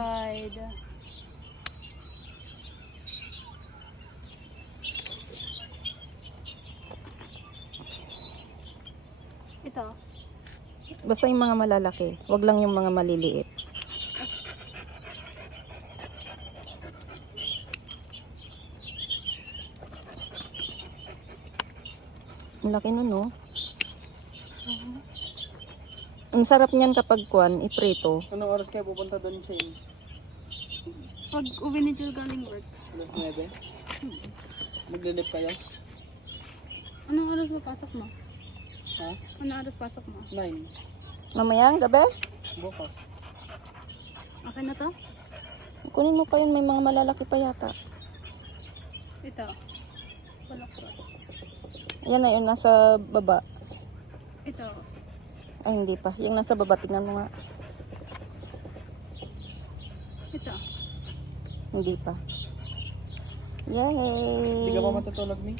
side. Ito. Basta yung mga malalaki. Wag lang yung mga maliliit. Ang laki nun, no? Ang sarap niyan kapag kuwan, iprito. Anong oras kayo pupunta doon, Shane? Pag uwi ni Jill galing work. Alas 9? Maglilip kayo? Anong oras ba pasok mo? Ha? Anong oras pasok mo? 9. Mamayang gabi? Bukas. Okay na to? Kunin mo pa yun, may mga malalaki pa yata. Ito. Balaktot. Yan na yun, nasa baba. Ito. Ay, hindi pa. Yung nasa baba, tingnan mo nga. Ito. Hindi pa. Yay! Hindi ka pa matutulog, Mi?